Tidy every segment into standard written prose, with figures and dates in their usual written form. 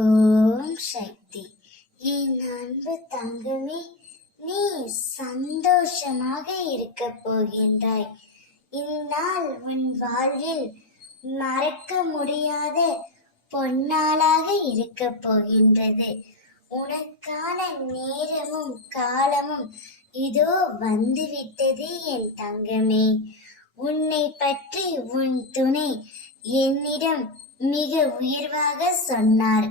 ஓம் சக்தி. என் அன்பு தங்கமே, நீ சந்தோஷமாக இருக்க போகின்றாய். இந்நாள் உன் வாழ்வில் மறக்க முடியாத பொன்னாளாக இருக்க போகின்றது. உனக்கான நேரமும் காலமும் இதோ வந்துவிட்டது என் தங்கமே. உன்னை பற்றி உன் துணை என்னிடம் மிக உயர்வாக சொன்னார்.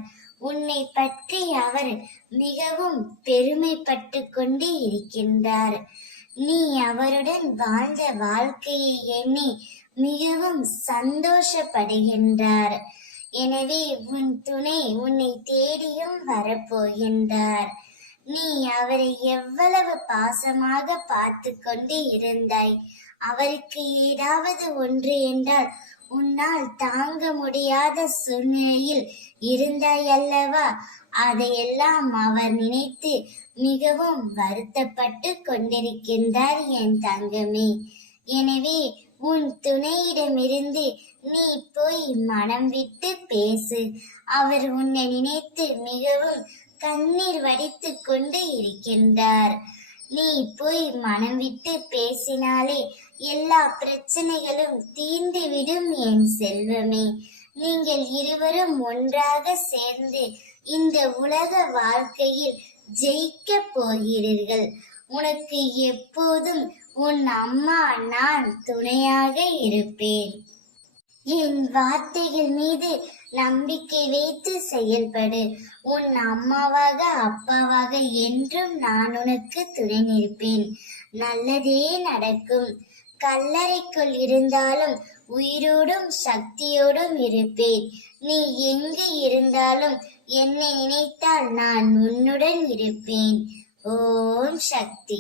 உன்னை பற்றி அவர் மிகவும் பெருமைப்பட்டு கொண்டு இருக்கின்றார். நீ அவருடன் வாழ்ந்த வாழ்க்கையை எண்ணி மிகவும் சந்தோஷப்படுகின்றார். எனவே உன் துணை உன்னை தேடியும் வரப்போகின்றார். நீ அவரை எவ்வளவு பாசமாக பார்த்து கொண்டு இருந்தாய். அவருக்கு ஏதாவது ஒன்று என்றால் உன்னால் தாங்க முடியாத சூழ்நிலையில் இருந்தாய் அல்லவா? அதையெல்லாம் அவர் நினைத்து மிகவும் வருத்தப்பட்டு கொண்டிருக்கின்றார் என் தங்கமே. எனவே உன் துணையிடமிருந்து நீ போய் மனம் விட்டு பேசு. அவர் உன்னை நினைத்து மிகவும் கண்ணீர் வடித்து கொண்டு இருக்கின்றார். நீ போய் மனம் விட்டு பேசினாலே எல்லா பிரச்சனைகளும் தீர்ந்துவிடும் என் செல்வமே. நீங்கள் இருவரும் ஒன்றாக சேர்ந்து இந்த உலக வாழ்க்கையில் ஜெயிக்க போகிறீர்கள். உனக்கு எப்போதும் உன் அம்மா நான் துணையாக இருப்பேன். என் வார்த்தைகள் மீது நம்பிக்கை வைத்து செயல்படு. உன் அம்மாவாக அப்பாவாக என்றும் நான் உனக்கு துணை நிற்பேன். நல்லதே நடக்கும். கல்லறைக்குள் இருந்தாலும் உயிரோடும் சக்தியோடும் இருப்பேன். நீ எங்கு இருந்தாலும் என்னை நினைத்தால் நான் உன்னுடன் இருப்பேன். ஓம் சக்தி.